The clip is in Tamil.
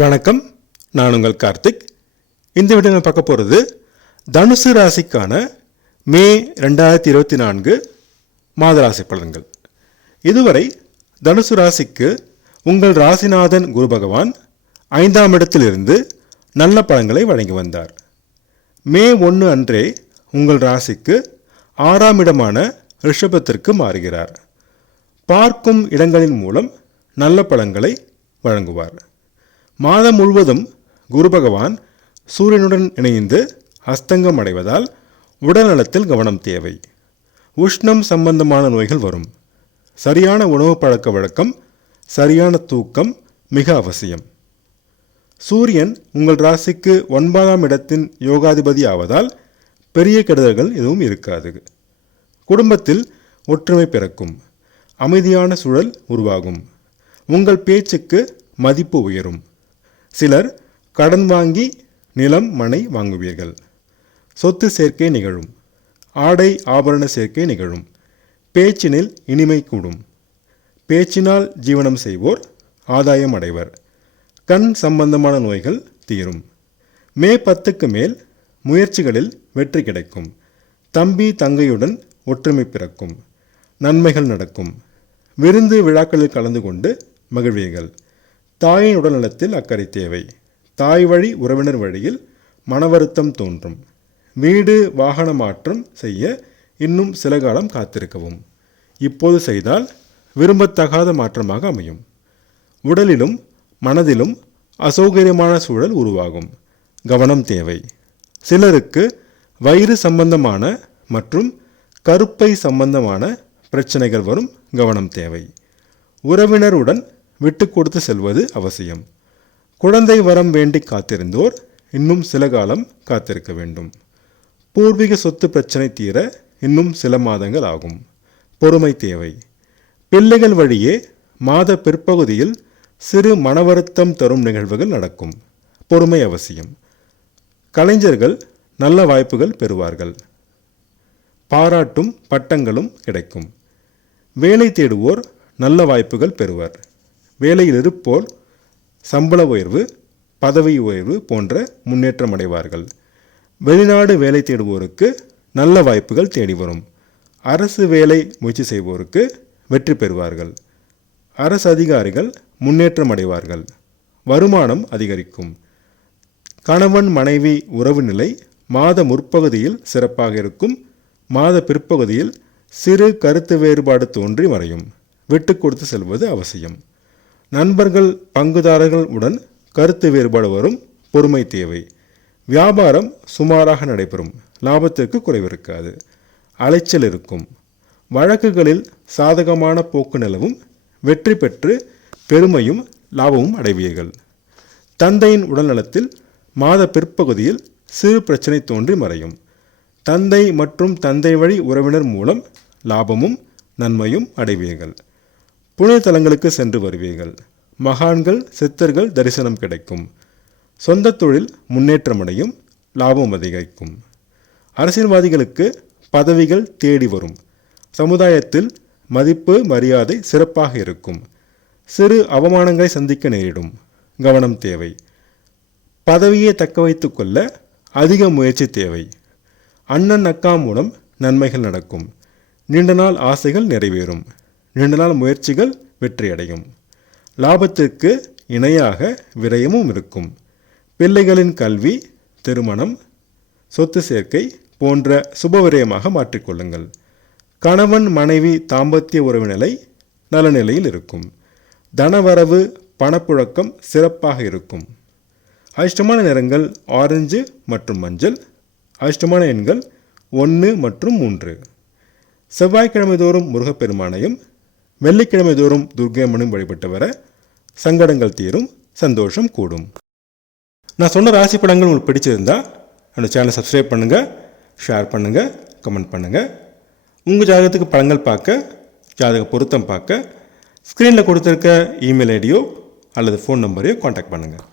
வணக்கம், நான் உங்கள் கார்த்திக். இந்த வீடியோ நம்ம பார்க்க போகிறது தனுசு ராசிக்கான மே 2024 மாத ராசி பலன்கள். இதுவரை தனுசு ராசிக்கு உங்கள் ராசிநாதன் குரு பகவான் 5ஆம் இடத்திலிருந்து நல்ல பலன்களை வழங்கி வந்தார். மே 1 அன்றே உங்கள் ராசிக்கு 6ஆம் இடமான ரிஷபத்திற்கு மாறுகிறார். பார்க்கும் இடங்களின் மூலம் நல்ல பலன்களை வழங்குவார். மாதம் முழுவதும் குரு பகவான் சூரியனுடன் இணைந்து அஸ்தங்கம் அடைவதால் உடல்நலத்தில் கவனம் தேவை. உஷ்ணம் சம்பந்தமான நோய்கள் வரும். சரியான உணவு பழக்க வழக்கம், சரியான தூக்கம் மிக அவசியம். சூரியன் உங்கள் ராசிக்கு 9ஆம் இடத்தின் யோகாதிபதி ஆவதால் பெரிய கெடுதல்கள் எதுவும் இருக்காது. குடும்பத்தில் ஒற்றுமை பிறக்கும். அமைதியான சூழல் உருவாகும். உங்கள் பேச்சுக்கு மதிப்பு உயரும். சிலர் கடன் வாங்கி நிலம் மனை வாங்குவீர்கள். சொத்து சேர்க்கை நிகழும். ஆடை ஆபரண சேர்க்கை நிகழும். பேச்சினில் இனிமை கூடும். பேச்சினால் ஜீவனம் செய்வோர் ஆதாயம் அடைவர். கண் சம்பந்தமான நோய்கள் தீரும். மே 10க்கு மேல் முயற்சிகளில் வெற்றி கிடைக்கும். தம்பி தங்கையுடன் ஒற்றுமை பிறக்கும். நன்மைகள் நடக்கும். விருந்து விழாக்களில் கலந்து கொண்டு மகிழ்வீர்கள். தாயின் உடல்நலத்தில் அக்கறை தேவை. தாய் வழி உறவினர் வழியில் மனவருத்தம் தோன்றும். வீடு வாகன மாற்றம் செய்ய இன்னும் சில காலம் காத்திருக்கவும். இப்போது செய்தால் விரும்பத்தகாத மாற்றமாக அமையும். உடலிலும் மனதிலும் அசௌகரியமான சூழல் உருவாகும். கவனம் தேவை. சிலருக்கு வயிறு சம்பந்தமான மற்றும் கருப்பை சம்பந்தமான பிரச்சனைகள் வரும். கவனம் தேவை. உறவினருடன் விட்டு கொடுத்து செல்வது அவசியம். குழந்தை வரம் வேண்டி காத்திருந்தோர் இன்னும் சில காலம் காத்திருக்க வேண்டும். பூர்வீக சொத்து பிரச்சனை தீர இன்னும் சில மாதங்கள் ஆகும். பொறுமை தேவை. பிள்ளைகள் வழியே மாத பிற்பகுதியில் சிறு மனவருத்தம் தரும் நிகழ்வுகள் நடக்கும். பொறுமை அவசியம். கலைஞர்கள் நல்ல வாய்ப்புகள் பெறுவார்கள். பாராட்டும் பட்டங்களும் கிடைக்கும். வேலை தேடுவோர் நல்ல வாய்ப்புகள் பெறுவர். வேலையில் இருப்போர் சம்பள உயர்வு, பதவி உயர்வு போன்ற முன்னேற்றம் அடைவார்கள். வெளிநாடு வேலை தேடுவோருக்கு நல்ல வாய்ப்புகள் தேடி வரும். அரசு வேலை முயற்சி செய்வோருக்கு வெற்றி பெறுவார்கள். அரசு அதிகாரிகள் முன்னேற்றம் அடைவார்கள். வருமானம் அதிகரிக்கும். கணவன் மனைவி உறவு நிலை மாத முற்பகுதியில் சிறப்பாக இருக்கும். மாத பிற்பகுதியில் சிறு கருத்து வேறுபாடு தோன்றி மறையும். விட்டு கொடுத்து செல்வது அவசியம். நண்பர்கள் பங்குதாரர்கள் உடன் கருத்து வேறுபாடு வரும். பொறுமை தேவை. வியாபாரம் சுமாராக நடைபெறும். லாபத்திற்கு குறைவிருக்காது. அலைச்சல் இருக்கும். வழக்குகளில் சாதகமான போக்கு நிலவும். வெற்றி பெற்று பெருமையும் லாபமும் அடைவீர்கள். தந்தையின் உடல்நலத்தில் மாத பிற்பகுதியில் சிறு பிரச்சனை தோன்றி மறையும். தந்தை மற்றும் தந்தை வழி உறவினர் மூலம் லாபமும் நன்மையும் அடைவீர்கள். புனித தலங்களுக்கு சென்று வருவீர்கள். மகான்கள் சித்தர்கள் தரிசனம் கிடைக்கும். சொந்த தொழில் முன்னேற்றமடையும். லாபம் அதிகரிக்கும். அரசியல்வாதிகளுக்கு பதவிகள் தேடி வரும். சமுதாயத்தில் மதிப்பு மரியாதை சிறப்பாக இருக்கும். சிறு அவமானங்களை சந்திக்க நேரிடும். கவனம் தேவை. பதவியை தக்க வைத்து கொள்ள அதிக முயற்சி தேவை. அண்ணன் அக்கா மூலம் நன்மைகள் நடக்கும். நீண்ட நாள் ஆசைகள் நிறைவேறும். நீண்ட நாள் முயற்சிகள் வெற்றியடையும். லாபத்திற்கு இணையாக விரயமும் இருக்கும். பிள்ளைகளின் கல்வி, திருமணம், சொத்து சேர்க்கை போன்ற சுபவிரயமாக மாற்றிக்கொள்ளுங்கள். கணவன் மனைவி தாம்பத்திய உறவு நிலை நல்ல நிலையில் இருக்கும். தனவரவு பணப்புழக்கம் சிறப்பாக இருக்கும். அதிர்ஷ்டமான நிறங்கள் ஆரஞ்சு மற்றும் மஞ்சள். அதிர்ஷ்டமான எண்கள் 1 மற்றும் 3. செவ்வாய்க்கிழமை தோறும் முருகப்பெருமானையும் வெள்ளிக்கிழமை தோறும் துர்க்கையம்மனும் வழிபட்டு வர சங்கடங்கள் தீரும். சந்தோஷம் கூடும். நான் சொன்ன ராசி படங்கள் உங்களுக்கு பிடிச்சிருந்தா என்னோடய சேனலை சப்ஸ்கிரைப் பண்ணுங்கள், ஷேர் பண்ணுங்கள், கமெண்ட் பண்ணுங்கள். உங்கள் ஜாதகத்துக்கு படங்கள் பார்க்க, ஜாதக பொருத்தம் பார்க்க ஸ்க்ரீனில் கொடுத்துருக்க இமெயில் ஐடியோ அல்லது ஃபோன் நம்பரையோ காண்டாக்ட் பண்ணுங்கள்.